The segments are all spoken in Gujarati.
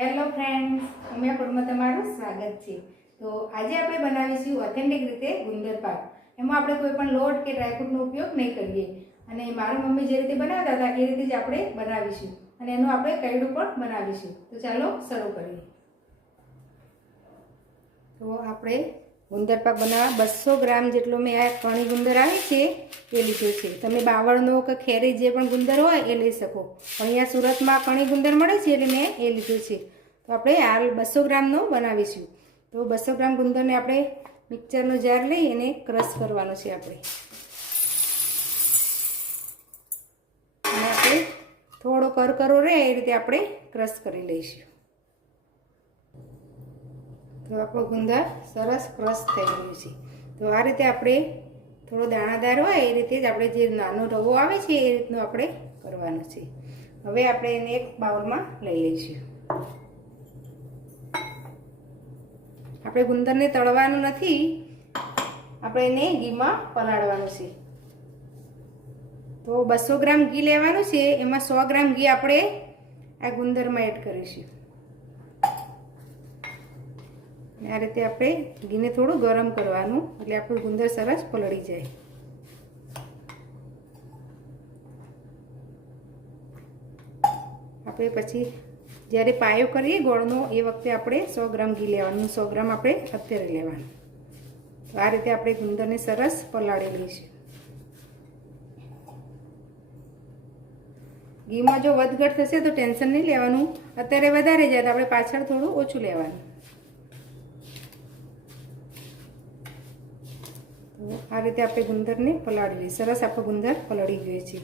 હેલો ફ્રેન્ડ્સ કુટુંબમાં તમારું સ્વાગત છે. તો આજે આપણે બનાવીશું ઓથેન્ટિક રીતે ગુંદર પાક. એમાં આપણે કોઈ પણ લોટ કે ડ્રાયફ્રૂટનો ઉપયોગ નહીં કરીએ. અને મારી મમ્મી જે રીતે બનાવતા હતા, એ રીતે જ આપણે બનાવીશું. અને એનું આપણે કૈડું પણ બનાવીશું. તો ચાલો શરૂ કરીએ. તો આપણે ગુંદર પાક બનાવવા બસો ગ્રામ જેટલો મેં આ કણી ગુંદર આવે છે, એ લીધો છે. તમે બાવળનો કે ખેરી જે પણ ગુંદર હોય એ લઈ શકો. પણ અહીંયા સુરતમાં કણી ગુંદર મળે છે એટલે મેં એ લીધો છે. તો આપણે હાલ બસો ગ્રામનો બનાવીશું. તો બસો ગ્રામ ગુંદરને આપણે મિક્સરનો જાર લઈ એને ક્રશ કરવાનો છે આપણે. અને આપણે થોડો કરકરો રહે એ રીતે આપણે ક્રશ કરી લઈશું. તો આપણો ગુંદર સરસ ક્રશ થઈ ગયું છે. તો આ રીતે આપણે થોડો દાણાદાર હોય એ રીતે જ આપણે જે નાનો રવો આવે છે એ રીતનો આપણે કરવાનો છે. હવે આપણે એને એક બાઉલમાં લઈ લઈશું. આપણે ગુંદરને તળવાનું નથી, આપણે એને ઘીમાં પલાળવાનું છે. તો બસો ગ્રામ ઘી લેવાનું છે, એમાં સો ગ્રામ ઘી આપણે આ ગુંદરમાં એડ કરીશું. અને આ રીતે આપણે ઘીને થોડું ગરમ કરવાનું, એટલે આપણું ગુંદર સરસ પલળી જાય. આપણે પછી જ્યારે પાયો કરીએ ગોળનો, એ વખતે આપણે સો ગ્રામ ઘી લેવાનું, સો ગ્રામ આપણે અત્યારે લેવાનું. તો આ રીતે આપણે ગુંદરને સરસ પલાળી લઈશું ઘીમાં જો વધઘટ થશે તો ટેન્શન નહીં લેવાનું. અત્યારે વધારે જાય તો આપણે પાછળ થોડું ઓછું લેવાનું. આ રીતે આપણે ગુંદરને પલાળી સરસ આપણો ગુંદર પલળી ગયો છે.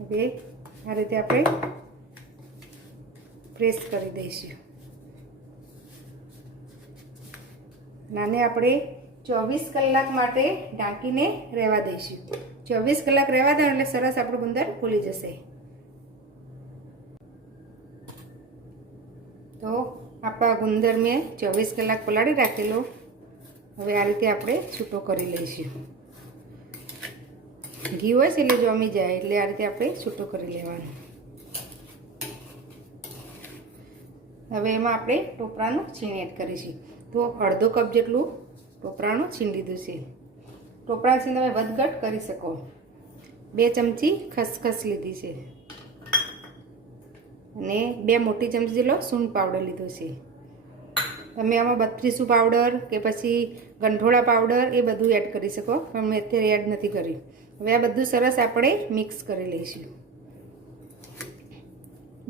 હવે આ રીતે આપણે પ્રેસ કરી દઈશું. નાને આપણે ચોવીસ કલાક માટે ઢાંકીને રહેવા દઈશું. ચોવીસ કલાક રહેવા દો એટલે સરસ આપણું ગુંદર ફૂલી જશે. તો આપણા ગુંદર મેં ચોવીસ કલાક પલાળી રાખેલો. હવે આ રીતે આપણે છૂટો કરી લઈશું. ઘી હોય છે એટલે જમી જાય, એટલે આ રીતે આપણે છૂટો કરી લેવાનું. હવે એમાં આપણે ટોપરાનું છીણ એડ કરીશું. તો અડધો કપ જેટલું ટોપરાનું છીણ લીધું છે. ટોપરા છીણ તમે વધઘટ કરી શકો. બે ચમચી ખસખસ લીધી છે. અને બે મોટી ચમચી જેટલો સૂંઠ પાવડર લીધો છે. તમે આમાં બત્રીસું પાવડર કે પછી ગંઠોળા પાવડર એ બધું એડ કરી શકો, પણ મેં અત્યારે એડ નથી કર્યું હવે આ બધું સરસ આપણે મિક્સ કરી લઈશું.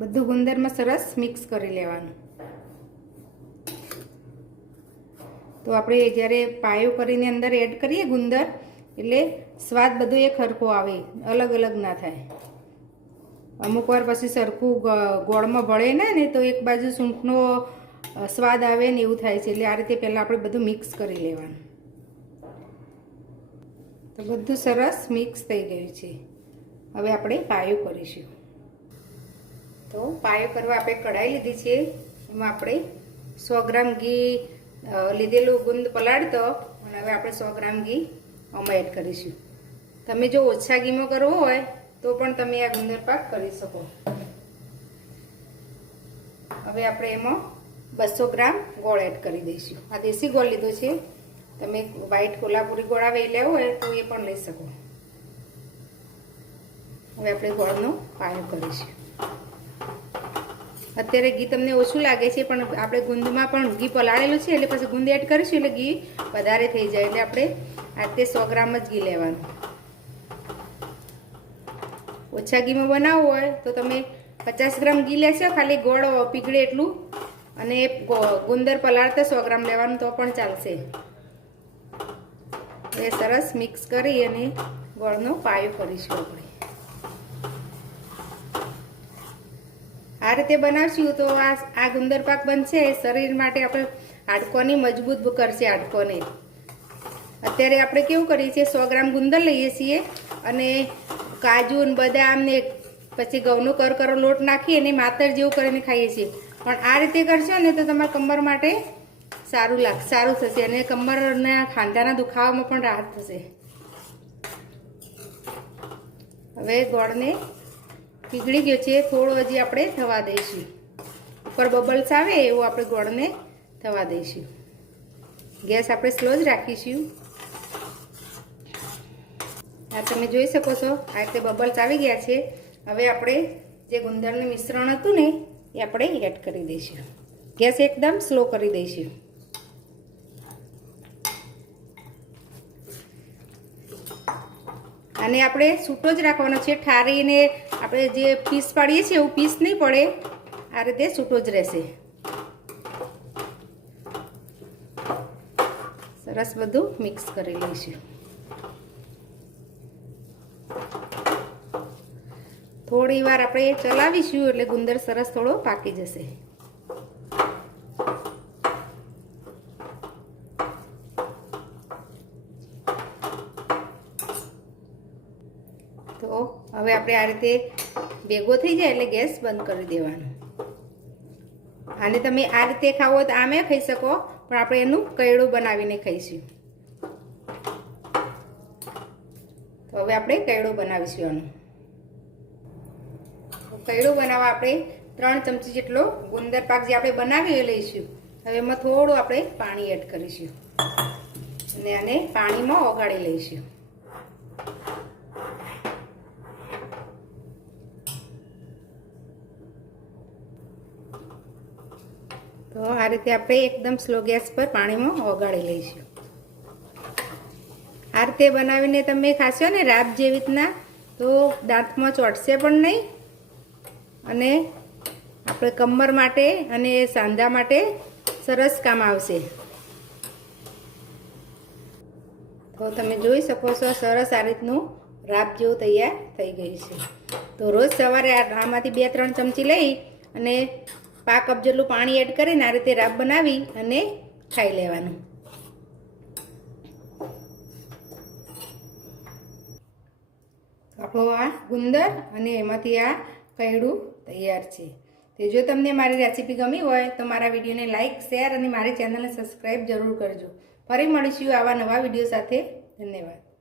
બધું ગુંદરમાં સરસ મિક્સ કરી લેવાનું. તો આપણે જ્યારે પાયો કરીને અંદર એડ કરીએ ગુંદર એટલે સ્વાદ બધો એ ખરખો આવે, અલગ અલગ ના થાય. અમુક વાર પછી સરખું ગોળમાં ભળે ને તો એક બાજુ સૂંઠનો સ્વાદ આવે ને એવું થાય છે, એટલે આ રીતે પહેલાં આપણે બધું મિક્સ કરી લેવાનું. તો બધું સરસ મિક્સ થઈ ગયું છે. હવે આપણે પાયો કરીશું. તો પાયો કરવા આપણે કઢાઈ લીધી છે. એમાં આપણે સો ગ્રામ ઘી લીધેલું ગુંદ પલાળતો અને હવે આપણે સો ગ્રામ ઘી આમાં એડ કરીશું. તમે જો ઓછા ઘીમાં કરવો હોય, તો પણ તમે આ ગુંદર પાક કરી શકો. હવે આપણે એમાં બસો ગ્રામ ગોળ એડ કરી દઈશું. આ દેશી ગોળ લીધો છે. તમે વ્હાઈટ કોલ્હાપુરી ગોળ આવે લેવો હોય તો એ પણ લઈ શકો. હવે આપણે ગોળનો પાયો કરીશું. અત્યારે ઘી તમને ઓછું લાગે છે, પણ આપણે ગુંદમાં પણ ઘી પલાળેલું છે, એટલે પછી ગુંદ એડ કરીશું એટલે ઘી વધારે થઈ જાય એટલે આપણે આ તે સો ગ્રામ જ ઘી લેવાનું. ઓછા ઘીમાં બનાવવું હોય તો તમે પચાસ ગ્રામ ઘી લેશો, ખાલી ગોળ પીગળે એટલું અને ગુંદર પલાળતા સો ગ્રામ લેવાનું તો પણ ચાલશે. એ સરસ મિક્સ કરી અને ગોળનો પાયો કરીશું આપણે. આ રીતે બનાવશું તો આ આ ગુંદર પાક બનશે શરીર માટે આપણે હાડકોની મજબૂત કરશે હાડકોને. અત્યારે આપણે કેવું કરીએ છીએ, સો ગ્રામ ગુંદર લઈએ છીએ અને કાજુ ને બદામ ને પછી ઘઉંનો કરકરો લોટ નાખી અને માતર જેવું કરીને ખાઈએ છીએ. પણ આ રીતે કરશો ને તો તમારા કમર માટે સારું લાગ, સારું થશે અને કમરના ખાંધાના દુખાવામાં પણ રાહત થશે. હવે ગોળને પીગળી ગયો છે, થોડો હજી આપણે થવા દઈશું. ઉપર બબલ્સ આવે એવું આપણે ગોળને થવા દઈશું. ગેસ આપણે સ્લો જ રાખીશું. આ તમે જોઈ શકો છો, આ રીતે બબલ્સ આવી ગયા છે. હવે આપણે જે ગુંદરનું મિશ્રણ હતું ને એ આપણે એડ કરી દઈશું. ગેસ એકદમ સ્લો કરી દઈશું. અને આપણે છૂટો જ રાખવાનો છે. ઠારીને આપણે જે પીસ પાડીએ છીએ, એવું પીસ નહીં પડે. આ રીતે છૂટો જ રહેશે. સરસ બધું મિક્સ કરી લઈશું. થોડી વાર આપણે ચલાવીશું એટલે ગુંદર સરસ થોડો પાકી જશે. તો હવે આપણે આ રીતે ભેગો થઈ જાય એટલે ગેસ બંધ કરી દેવાનો. આને તમે આ રીતે ખાવો તો આમે ખાઈ શકો, પણ આપણે એનું કૈડું બનાવીને ખાઈશું. તો હવે આપણે કૈડું બનાવીશું આનું. કયડું બનાવવા આપણે ત્રણ ચમચી જેટલો ગુંદર પાક જે આપણે બનાવી લઈશું. હવે એમાં થોડું આપણે પાણી એડ કરીશું. અને આને પાણીમાં ઓગાળી લઈશું. તો આ રીતે આપણે એકદમ સ્લો ગેસ પર પાણીમાં ઓગાળી લઈશું. આ રીતે બનાવીને તમે ખાશો ને રાબ જેવી રીતના, તો દાંતમાં ચોટશે પણ નહીં અને આપણે કમર માટે અને સાંધા માટે સરસ કામ આવશે. તો તમે જોઈ શકો છો, સરસ આ રીતનું રાબ જેવું તૈયાર થઈ ગયું છે. તો રોજ સવારે આમાંથી બે, ત્રણ ચમચી લઈ અને પા કપ જેટલું પાણી એડ કરીને આ રીતે રાબ બનાવી અને ખાઈ લેવાનું. આપણો આ ગુંદર અને એમાંથી આ કૈડું તૈયાર છે. તે જો તમને મારી રેસીપી ગમી હોય તો મારા વિડીયોને લાઇક શેર અને મારી ચેનલને સબસ્ક્રાઈબ જરૂર કરજો. ફરી મળીશું આવા નવા વીડિયો સાથે. ધન્યવાદ.